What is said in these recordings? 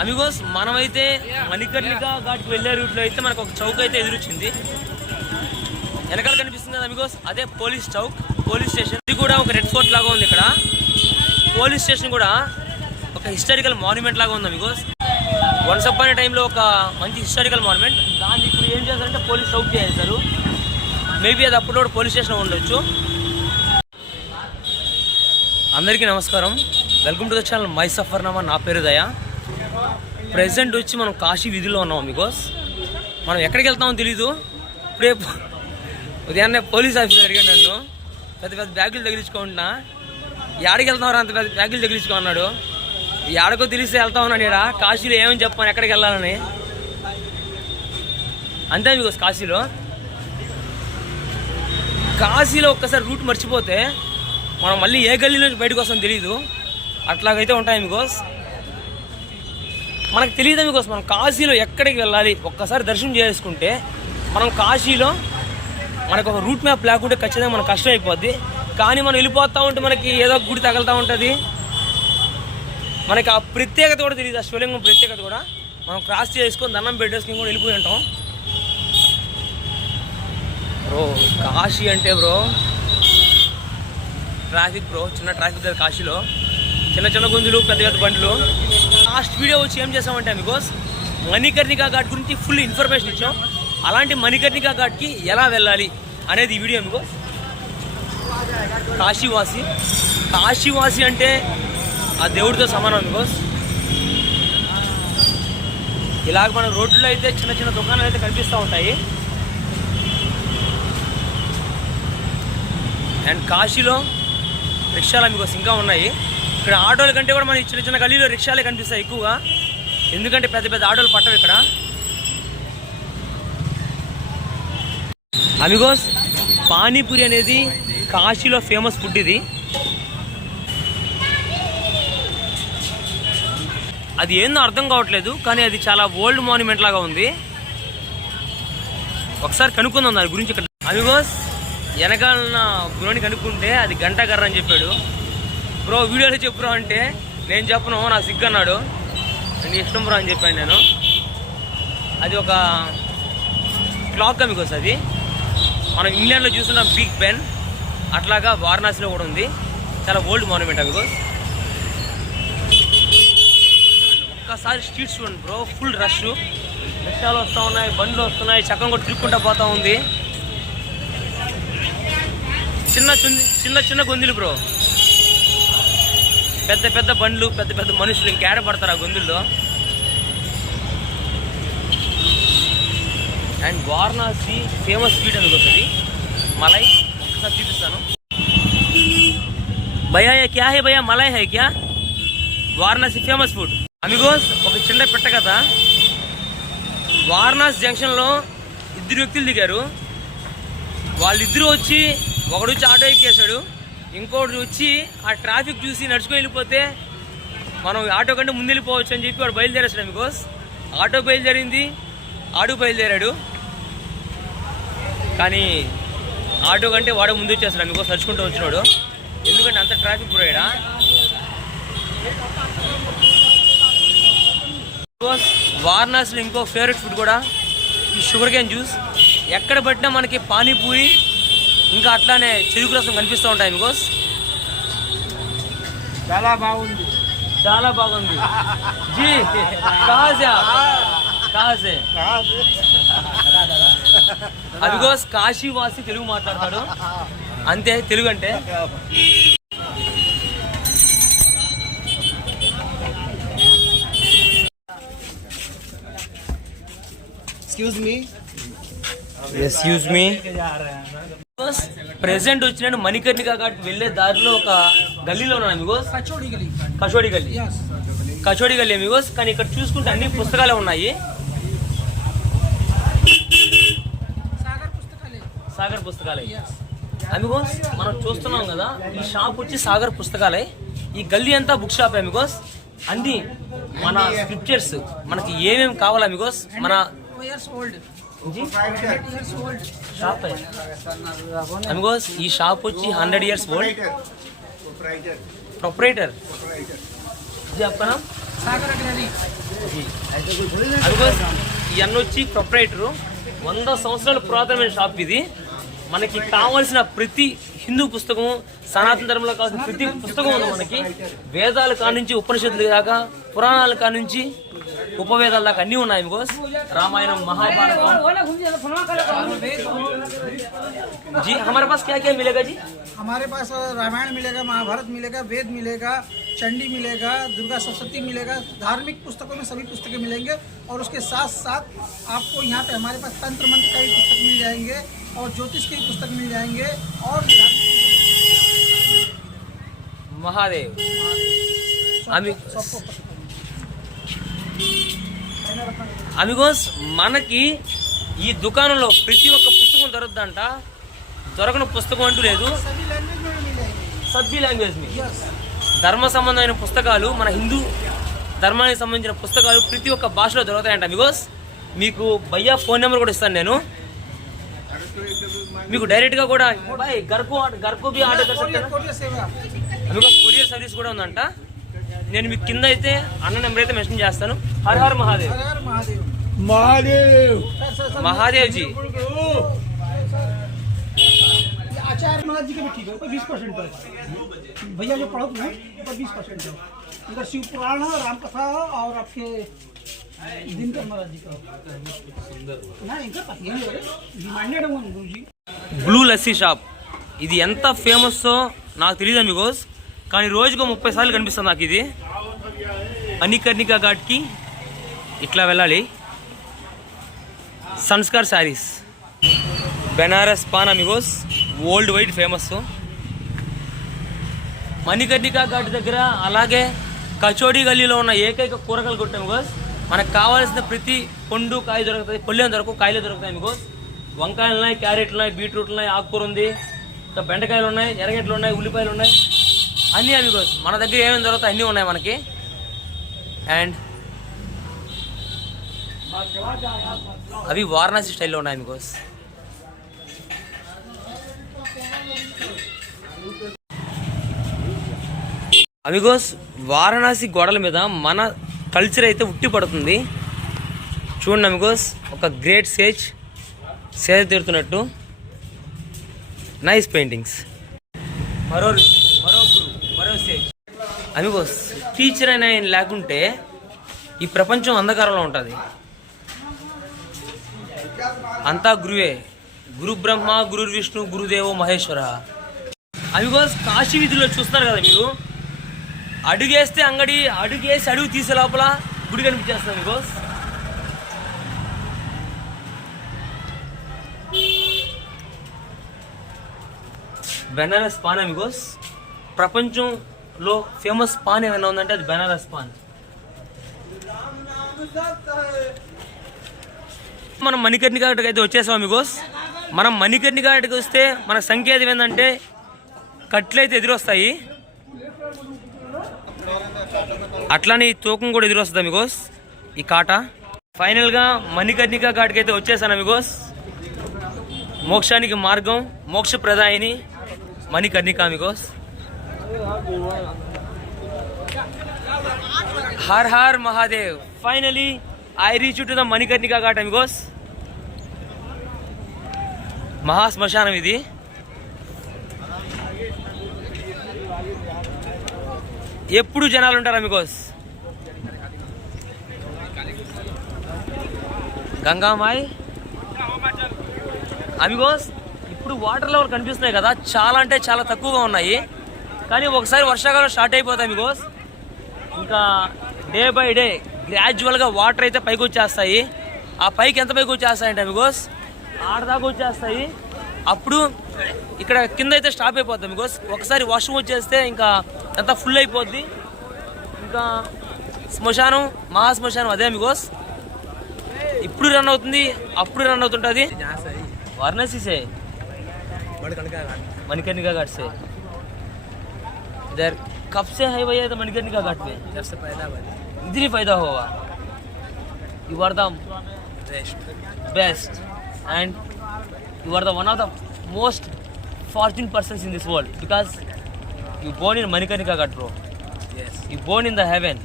Amigos మనమైతే మణికర్ణికా ఘాట్కి వెళ్ళే రూట్లో అయితే మనకు ఒక చౌక్ అయితే ఎదురొచ్చింది. వెనకాల కనిపిస్తుంది కదా అమిగోస్, అదే పోలీస్ చౌక్, పోలీస్ స్టేషన్. ఇది కూడా ఒక రెడ్ ఫోర్ట్ లాగా ఉంది. ఇక్కడ పోలీస్ స్టేషన్ కూడా ఒక హిస్టారికల్ మాన్యుమెంట్ లాగా ఉంది అమిగోస్. వన్స్ అపాన్ ఏ టైంలో ఒక మంచి హిస్టారికల్ మాన్యుమెంట్. దాన్ని ఇప్పుడు ఏం చేస్తారంటే పోలీస్ చౌక్ చేస్తారు. మేబీ అది అప్పుడు కూడా పోలీస్ స్టేషన్ ఉండొచ్చు. అందరికీ నమస్కారం, welcome to the channel my Safarnama. నా పేరు దయా. ప్రెసెంట్ వచ్చి మనం కాశీ వీధిలో ఉన్నాం బికాస్ మనం ఎక్కడికి వెళ్తామో తెలీదు. ఇప్పుడే ఉదయాన్నే పోలీస్ ఆఫీసర్ అడిగాడు నన్ను, పెద్ద పెద్ద బ్యాగులు తగిలించుకుంటున్నా, ఏడకి వెళ్తాం అంత పెద్ద బ్యాగులు తగిలించుకున్నాడు. ఏడకో తెలిస్తే వెళ్తా ఉన్నాడు. ఇక్కడ కాశీలో ఏమని చెప్పాను ఎక్కడికి వెళ్ళాలని. అంతే బికాస్ కాశీలో ఒక్కసారి రూట్ మర్చిపోతే మనం మళ్ళీ ఏ గల్లీ నుంచి బయటకు వస్తామో తెలీదు. అట్లాగైతే ఉంటాయి బికాస్ మనకు తెలియదు బికాస్ మనం కాశీలో ఎక్కడికి వెళ్ళాలి ఒక్కసారి దర్శనం చేసుకుంటే మనం కాశీలో మనకు ఒక రూట్ మ్యాప్ లేకుంటే ఖచ్చితంగా మనకు కష్టం అయిపోద్ది. కానీ మనం వెళ్ళిపోతూ ఉంటే మనకి ఏదో గుడి తగులుతూ ఉంటుంది. మనకి ఆ ప్రత్యేకత కూడా తెలియదు, ఆ శివలింగం ప్రత్యేకత కూడా. మనం క్రాస్ చేసుకొని దండం పెట్టేసుకొని కూడా వెళ్ళిపోయి ఉంటాం. బ్రో కాశీ అంటే బ్రో ట్రాఫిక్ బ్రో, చిన్న ట్రాఫిక్ కదా కాశీలో. చిన్న చిన్న గుంజులు, పెద్ద పెద్ద బండ్లు. లాస్ట్ వీడియో వచ్చి ఏం చేసామంటే బికాస్ మణికర్ణికా ఘాట్ గురించి ఫుల్ ఇన్ఫర్మేషన్ ఇచ్చాం. అలాంటి మణికర్ణికా ఘాట్కి ఎలా వెళ్ళాలి అనేది ఈ వీడియో బికాస్ కాశీవాసి అంటే ఆ దేవుడితో సమానం బికాస్ ఇలాగ మన రోడ్లో అయితే చిన్న చిన్న దుకాణాలు అయితే కనిపిస్తూ ఉంటాయి. అండ్ కాశీలో రిక్షాలు బికాస్ ఇంకా ఉన్నాయి. ఇక్కడ ఆటోల కంటే కూడా మనకి చిన్న చిన్న గల్లీలో రిక్షాలే కనిపిస్తాయి ఎక్కువగా, ఎందుకంటే పెద్ద పెద్ద ఆటోలు పట్టవు ఇక్కడ. అమిగోస్ పానీపూరి అనేది కాశీలో ఫేమస్ ఫుడ్. ఇది అది ఏందో అర్థం కావట్లేదు, కానీ అది చాలా ఓల్డ్ మాన్యుమెంట్ లాగా ఉంది. ఒకసారి కనుక్కుందాం దాని గురించి. ఇక్కడ అమిగోస్ వెనకాలన్న బ్రోని కనుక్కుంటే అది గంట కర్ర అని చెప్పాడు. బ్రో వీడియోలో చెప్పురా అంటే నేను చెప్పను, నాకు సిగ్గు అన్నాడు. నీ ఇష్టం బ్రో అని చెప్పాను నేను. అది ఒక క్లాక్ అమిగోస్. అది మనం ఇంగ్లాండ్లో చూస్తున్నాం బిగ్ బెన్, అట్లాగా వారణాసిలో కూడా ఉంది. చాలా ఓల్డ్ మాన్యుమెంట్ అమిగోస్. ఒక్కసారి స్ట్రీట్స్ చూడండి బ్రో, ఫుల్ రష్. రిక్షాలు వస్తూ ఉన్నాయి, బండ్లు వస్తున్నాయి, చక్కం కూడా తిరుక్కుంటూ పోతూ ఉంది. చిన్న గొంతులు బ్రో, పెద్ద పెద్ద బండ్లు, పెద్ద పెద్ద మనుషులు ఇంకేడ పడతారు ఆ గొంతుల్లో. అండ్ వారణాసి ఫేమస్ స్వీట్ అందుకు వస్తుంది మలై. ఒకసారి చూపిస్తాను. భయ్యా ఏ క్యా హై భయ్యా, మలై హై క్యా? Varanasi famous food Amigos. ఒక చిన్న పెట్ట కథ. వారణాసి జంక్షన్లో ఇద్దరు వ్యక్తులు దిగారు. వాళ్ళిద్దరూ వచ్చి, ఒకడు వచ్చి ఆటో ఎక్కేశాడు, ఇంకోటి వచ్చి ఆ ట్రాఫిక్ చూసి నడుచుకొని వెళ్ళిపోతే మనం ఆటో కంటే ముందు వెళ్ళిపోవచ్చు అని చెప్పి వాడు బయలుదేరేస్తాడు బికాస్. ఆటో బయలుదేరింది, ఆడు బయలుదేరాడు, కానీ ఆటో కంటే వాడు ముందు వచ్చేస్తాడు బికాస్ నడుచుకుంటూ వచ్చినాడు. ఎందుకంటే అంత ట్రాఫిక్ పోయాడా. బికాస్ వారణాసిలో ఇంకో ఫేవరెట్ ఫుడ్ కూడా ఈ షుగర్ కేన్ జ్యూస్. ఎక్కడ పట్టినా మనకి పానీపూరి ఇంకా అట్లానే చెరుకు రసం కనిపిస్తూ ఉంటాయి బికాస్. చాలా బాగుంది జీ కాసే బికాస్ కాశీవాసి తెలుగు మాట్లాడతాడు అంతే. తెలుగు అంటే ఎక్స్క్యూజ్ మీ ప్రెసెంట్ వచ్చి నేను మణికర్ణికా ఘాట్ వెళ్ళే దారిలో ఒక గల్లీలో ఉన్నాను బికాస్. కచోడి గల్లీ బికాస్. కానీ ఇక్కడ చూసుకుంటే అన్ని పుస్తకాలే ఉన్నాయి. సాగర్ పుస్తకాలయ బికాస్ మనం చూస్తున్నాం కదా, ఈ షాప్ వచ్చి సాగర్ పుస్తకాలయ. ఈ గల్లీ అంతా బుక్ షాప్ బికాస్. అన్ని మన స్క్రిప్చర్స్ మనకి ఏమేమి కావాలా బికాస్. మన షాప్ బికాస్ ఈ షాప్ వచ్చి 100 years ओल्ड. प्रोपराइटर जी आपका नाम? అందుకోసం ఇవన్నీ వచ్చి ప్రొపరేటరు 100 సంవత్సరాల పురాతనమైన షాప్ ఇది. మనకి కావాల్సిన ప్రతి హిందూ పుస్తకం, సనాతన ధర్మంలో కావాల్సిన ప్రతి పుస్తకం ఉంది మనకి. వేదాల కానుంచి ఉపనిషత్తుల దాకా, పురాణాల కానుంచి ఉపవేదాల దాకా అన్నీ ఉన్నాయి బికాస్. రామాయణం, महाभारत जी. हमारे पास क्या क्या मिलेगा जी? हमारे पास रामायण मिलेगा, महाभारत मिलेगा, वेद मिलेगा, चंडी मिलेगा, दुर्गा सप्तशती मिलेगा। धार्मिक पुस्तकों में सभी पुस्तकें मिलेंगे और उसके साथ साथ आपको यहाँ पे हमारे पास तंत्र मंत्र का भी पुस्तक मिल जाएंगे और ज्योतिष के भी पुस्तक मिल जाएंगे और महादेव అమిగోస్ మనకి ఈ దుకాణంలో ప్రతి ఒక్క పుస్తకం దొరుకుతుందంట. దొరకని పుస్తకం అంటూ లేదు. సభ్య లాంగ్వేజ్ మీ ధర్మ సంబంధమైన పుస్తకాలు, మన హిందూ ధర్మానికి సంబంధించిన పుస్తకాలు ప్రతి ఒక్క భాషలో దొరుకుతాయంట అమిగోస్. మీకు భయ్యా ఫోన్ నెంబర్ కూడా ఇస్తాను నేను. మీకు డైరెక్ట్గా కూడా గర్కు బి ఆర్డర్ అమిగోస్ కొరియర్ సర్వీస్ కూడా ఉందంట. నేను మీకు కింద అయితే అన్న నెంబర్ అయితే మెన్షన్ చేస్తాను. హర్ హర్ మహాదేవ్. महादेव महादेव जी. आचार्य महाराज जी के भी ठीक है, 20% है भैया जो पढ़ो तुम्हें 20% है. इधर शिव पुराण, राम कथा और आपके दिनकर महाराज जी का ना इनका रिमाइंडेड है गुरु जी. బ్లూ లస్సీ షాప్ ఇది ఎంత ఫేమస్ నాకు తెలియదు అమిగోస్, కానీ రోజుకు 30 సార్లు కనిపిస్తుంది నాకు ఇది. మణికర్ణికా ఘాట్కి ఇట్లా వెళ్ళాలి. Sanskar saris, Banaras paan amigos, world wide famous. Manikarnika Ghat దగ్గర అలాగే కచోడీ గల్లీలో ఉన్న ఏకైక కూరగాయలు కొట్టు అమిగోస్. మనకు కావాల్సిన ప్రతి పండు కాయ దొరుకుతుంది. పళ్ళేం దొరకవు, కాయలే దొరుకుతాయి అమిగోస్. వంకాయలు ఉన్నాయి, క్యారెట్లు ఉన్నాయి, బీట్రూట్లు ఉన్నాయి, ఆకుకూర ఉంది, ఇంకా బెండకాయలు ఉన్నాయి, ఎర్రగడ్డలు ఉన్నాయి, ఉల్లిపాయలు ఉన్నాయి, అన్నీ అమిగోస్. మన దగ్గర ఏమేమి దొరుకుతాయి అన్నీ ఉన్నాయి మనకి. అండ్ అవి వారణాసి స్టైల్లో ఉన్నాయి అమిగోస్. అమిగోస్ వారణాసి గోడల మీద మన కల్చర్ అయితే ఉట్టి పడుతుంది. చూడండి అమిగోస్, ఒక గ్రేట్ సేజ్ తీరుతున్నట్టు నైస్ పెయింటింగ్స్. మరో గురు, మరో సేజ్ అమిగోస్. టీచర్ అయినా ఆయన లేకుంటే ఈ ప్రపంచం అంధకారంలో ఉంటుంది. అంతా గురువే. గురు బ్రహ్మ, గురు విష్ణు, గురుదేవో మహేశ్వర. అమిగోస్ కాశీ వీధిలో చూస్తున్నారు కదా మీరు, అడుగేస్తే అంగడి, అడుగేసి అడుగు తీసే లోపల గుడి కనిపించేస్తుంది అమిగోస్. బెనారస్ పాన్ అమిగోస్. ప్రపంచంలో ఫేమస్ పాన్ ఏమైనా ఉందంటే అది బెనారస్ పాన్. మనం మణికర్ణికా ఘాట్కి అయితే వచ్చేసాం అమిగోస్. మనం మణికర్ణికా ఘాట్కి వస్తే మన సంకేతం ఏంటంటే కట్లయితే ఎదురొస్తాయి, అట్లానే ఈ తూకం కూడా ఎదురొస్తుంది అమిగోస్, ఈ కాట. ఫైనల్గా మణికర్ణికా ఘాట్కి అయితే వచ్చేసాను అమిగోస్. మోక్షానికి మార్గం, మోక్ష ప్రదాయిని Manikarnika amigos. Har Har Mahadev. Finally I reached to the Manikarnika Ghat amigos. మహా శ్మశానం ఇది. ఎప్పుడు జనాలు ఉంటారు అమిగోస్. గంగామాయ్ అమిగోస్. ఇప్పుడు వాటర్ లెవెల్ కనిపిస్తున్నాయి కదా, చాలా అంటే చాలా తక్కువగా ఉన్నాయి. కానీ ఒకసారి వర్షాకాలం స్టార్ట్ అయిపోతాయి అమిగోస్. ఇంకా డే బై డే గ్రాడ్యువల్గా వాటర్ అయితే పైకి వచ్చేస్తాయి. ఆ పైకి ఎంత పైకి వచ్చేస్తాయంటే అమిగోస్, ఆడదాకా వచ్చేస్తాయి. అప్పుడు ఇక్కడ కింద అయితే స్టాప్ అయిపోద్ది అమిగోస్. ఒకసారి వర్షం వచ్చేస్తే ఇంకా ఎంత ఫుల్ అయిపోద్ది. ఇంకా శ్మశానం, మహాశ్మశానం అదే అమిగోస్. ఇప్పుడు రన్ అవుతుంది, అప్పుడు రన్ అవుతుంటుంది. वाराणसी से मणिकर्णिका घाट से इधर कब से है भैया तो मणिकर्णिका घाट पे? जब से पैदा हुआ इधर ही पैदा हुआ. You are the best and you are the one of the most fortunate persons in this world because you born in Manikarnika Ghat, bro. Yes. You born in the heaven.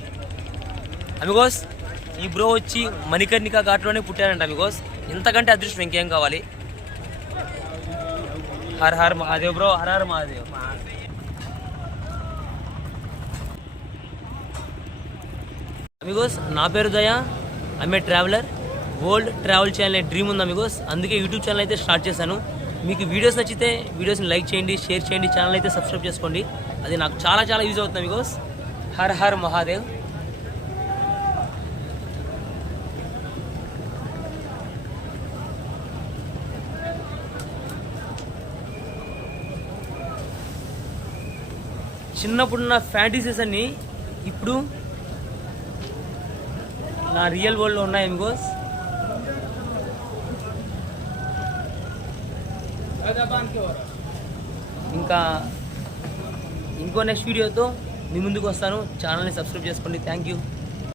Amigos ఈ bro వచ్చి Manikarnika ఘాట్లోనే పుట్టారంట Amigos. ఇంతకంటే అదృష్టం ఇంకేం కావాలి. Her Har Mahadev bro, her Har Mahadev. Amigos నా పేరు దయా, I'm a traveller. World travel చేయాలనే డ్రీమ్ ఉంది అమిగోస్. అందుకే యూట్యూబ్ ఛానల్ అయితే స్టార్ట్ చేశాను. మీకు వీడియోస్ నచ్చితే వీడియోస్ని లైక్ చేయండి, షేర్ చేయండి, ఛానల్ అయితే సబ్స్క్రైబ్ చేసుకోండి. అది నాకు చాలా చాలా యూజ్ అవుతుంది అమిగోస్. హర్ హర్ మహాదేవ్. చిన్నప్పుడు నా ఫ్యాంటసీస్ అన్ని ఇప్పుడు నా రియల్ వరల్డ్లో ఉన్నాయి అమిగోస్. ఇంకా ఇంకో నెక్స్ట్ వీడియోతో మీ ముందుకు వస్తాను. ఛానల్ని సబ్స్క్రైబ్ చేసుకోండి. Thank you.